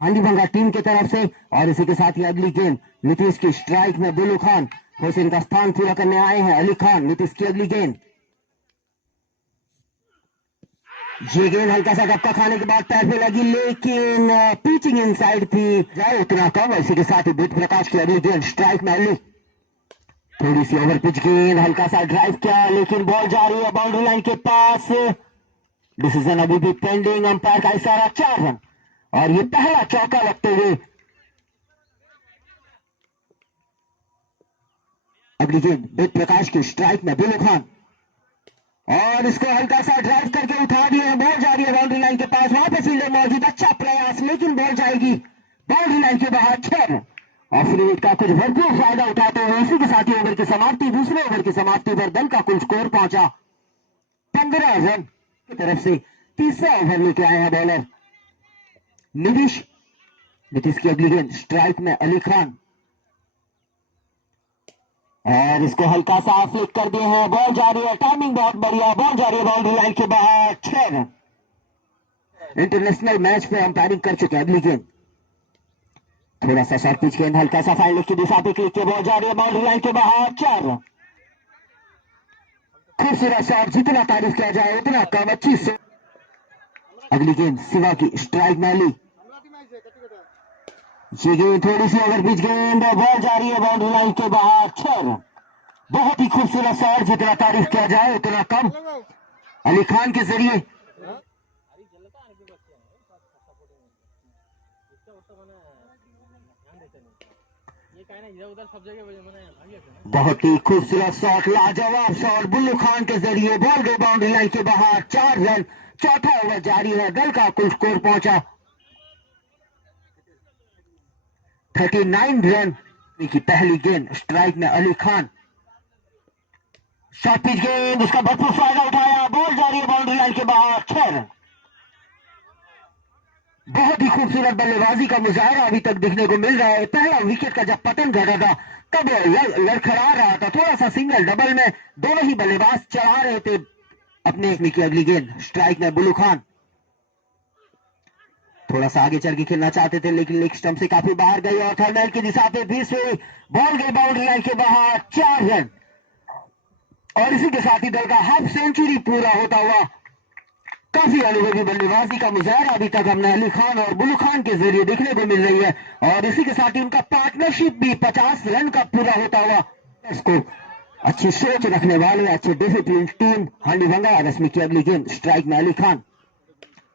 हांडी बंगा टीम की तरफ से। और इसी के साथ ही अगली गेंद नीतीश की स्ट्राइक में बुल्लू खान हुसैन का स्थान पूरा करने आए हैं अली खान। नीतीश की अगली गेंद, ये गेंद हल्का सा धक्का खाने के बाद पैर पे लगी, लेकिन पिचिंग इनसाइड थी, जाए उतना कम। इसी के साथ ही बुद्ध प्रकाश की अगली गेंद स्ट्राइक में अली, थोड़ी सी ओवर पिच गेंद, हल्का सा ड्राइव किया, लेकिन बॉल जा रही है बाउंड्री लाइन के पास। डिसीजन अभी भी पेंडिंग, अंपायर का इशारा 4 रन। और ये पहला चौका लगते हुए अगली गेंद बुद्ध प्रकाश की स्ट्राइक में बुल्लू खान, और इसको हल्का सा ड्राइव करके उठा दिए, बॉल जा रही है बाउंड्री लाइन के पास। वहां पे फील्डर मौजूद, अच्छा प्रयास, लेकिन बॉल जाएगी बाउंड्री लाइन के बाहर 6 रन। और फ्री का कुछ भरपूर फायदा उठाते हुए इसी के साथ ही ओवर की समाप्ति, दूसरे ओवर की समाप्ति पर दल का कुल स्कोर पहुंचा 15 रन की तरफ से। तीसरा ओवर लेके आए हैं बॉलर नीतीश। नीतीश की अगली गेंद स्ट्राइक में अली खान, और इसको हल्का सा फ्लिक कर दिए हैं, बॉल जा रही है, टाइमिंग बहुत बढ़िया, बॉल जा रही है बाउंड्री लाइन के बाहर 6 रन। इंटरनेशनल मैच पे अंपायरिंग कर चुके हैं। अगली गेंद थोड़ा सा शॉर्ट पिच गेंद, हल्का सा फाइनल की दिशा पे क्लिक के बॉल जा रही है बाउंड्री लाइन के बाहर 4 रन। खूबसूरत शॉट, जितना तारीफ किया जाए उतना कम, अच्छी से। अगली गेंद शिवा की स्ट्राइक में अली, ये गेंद थोड़ी सी ओवर पिच गेंद, बॉल जा रही है बाउंड्री लाइन के बाहर 6 रन। बहुत ही खूबसूरत शॉट, जितना तारीफ किया जाए उतना कम। अली खान के जरिए बहुत ही खूबसूरत शॉट, लाजवाब शॉट, बुल्लू खान के जरिए बॉल गई बाउंड्री लाइन के बाहर 4 रन। चौथा ओवर जारी है, दल का कुल स्कोर पहुंचा 39 रन की पहली गेंद स्ट्राइक में अली खान, शॉर्ट पिच गेंद, उसका भरपूर फायदा उठाया, बॉल जा रही है बाउंड्री लाइन के बाहर 6 रन। बहुत ही खूबसूरत बल्लेबाजी का मुजाहरा अभी तक देखने को मिल रहा है। पहला विकेट का जब पतन घटा था तब लड़खड़ा रहा था, थोड़ा सा सिंगल डबल में दोनों ही बल्लेबाज चढ़ा रहे थे अपने की अगली गेंद स्ट्राइक में बुल्लू खान, थोड़ा सा आगे चल के खेलना चाहते थे, लेकिन लेग स्टंप से काफी बाहर गई, और थर्ड मैन की दिशा पे फिर से बॉल गई बाउंड्री लाइन के बाहर 4 रन। और इसी के साथ ही दल का हाफ सेंचुरी पूरा होता हुआ काफी अनुभवी बल्लेबाजी का मुजाहरा अभी तक हमने अली खान और बुल्लू खान के जरिए देखने को मिल रही है। और इसी के साथ ही उनका पार्टनरशिप भी 50 रन का पूरा होता हुआ, इसको अच्छी सोच रखने वाले अच्छे डिसिप्लिन टीम हांडी बंगा। रश्मि की अगली गेंद स्ट्राइक में अली खान,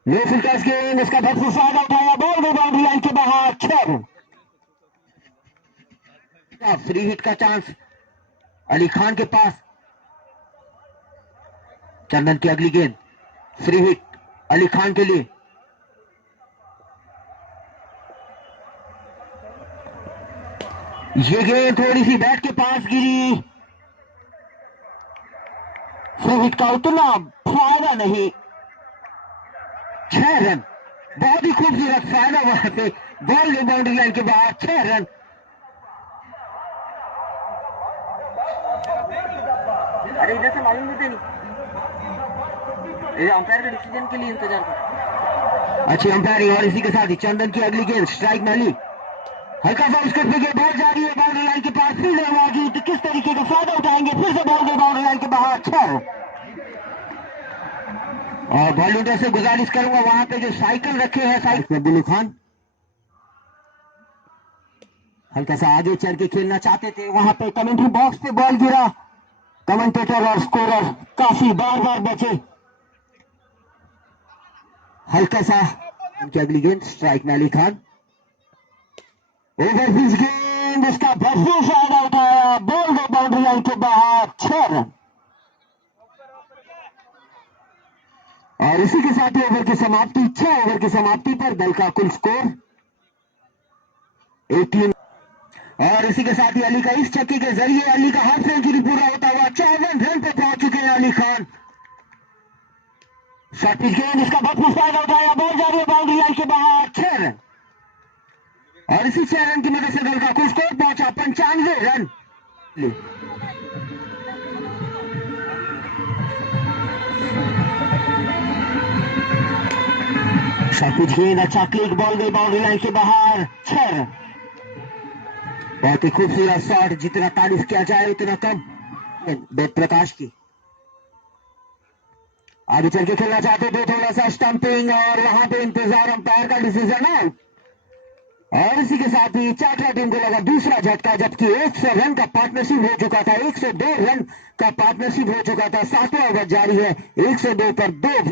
लो फिल्टर्स गेंद, इसका भरपूर फायदा उठाया, बॉल गई बाउंड्री लाइन के बाहर 6 रन। फ्री हिट का चांस अली खान के पास, चंदन की अगली गेंद फ्री हिट अली खान के लिए, ये गेंद थोड़ी सी बैट के पास गिरी, फ्री हिट का उतना फायदा नहीं, 6 रन। बहुत ही खूबसूरत फायदा वहां पे, बॉल गई बाउंड्री लाइन के बाहर 6 रन। अरे इधर से मालूम नहीं, अंपायर के डिसीजन के लिए इंतजार कर, अच्छी अंपायरिंग। और इसी के साथ ही चंदन की अगली गेंद स्ट्राइक में अली, हल्का सा विकेट पे बॉल जा रही है बाउंड्री लाइन के पास, फील्डर मौजूद, तो किस तरीके का फायदा उठाएंगे, फिर से बॉल गई बाउंड्री लाइन के बाहर 6। और वॉलंटियर से गुजारिश करूंगा वहां पे जो साइकिल रखे हैं, साइकिल में बुल्लू खान हल्का सा आगे चल के खेलना चाहते थे, वहां पे कमेंट्री बॉक्स पे बॉल गिरा, कमेंटेटर और स्कोरर काफी बार बार बचे, हल्का सा। उनकी अगली गेंद स्ट्राइक में अली खान, ओवर पिच गेंद, इसका भरपूर फायदा उठाया, बॉल गई बाउंड्री लाइन के बाहर 6 रन। और इसी के साथ ही ओवर की समाप्ति, 6 ओवर की समाप्ति पर दल का कुल स्कोर 18। और इसी के साथ ही अली का इस छक्के के जरिए अली का हाफ सेंचुरी पूरा होता हुआ 54 रन पर पहुंच चुके हैं अली खान। शॉर्ट पिच गेंद, इसका भरपूर फायदा उठाया, बॉल जा रही है बाउंड्री लाइन के बाहर 6 रन। और इसी 6 रन की मदद से दल का कुल स्कोर पहुंचा 95 रन। शॉर्ट पिच गेंद, अच्छा क्लिक, बॉल गई बाउंड्री लाइन के बाहर, 6 रन। बहुत ही खूबसूरत शॉट, जितना तारीफ किया जाए उतना कम। वेद प्रकाश की आगे चल के खेलना चाहते थे, थोड़ा सा स्टंपिंग और वहां पे इंतजार, अंपायर का डिसीजन आउट। और इसी के साथ ही चाटरा टीम को लगा दूसरा झटका, जबकि 100 रन का पार्टनरशिप हो चुका था, 102 रन का पार्टनरशिप हो चुका था, 7वां ओवर जारी है, 102 पर 2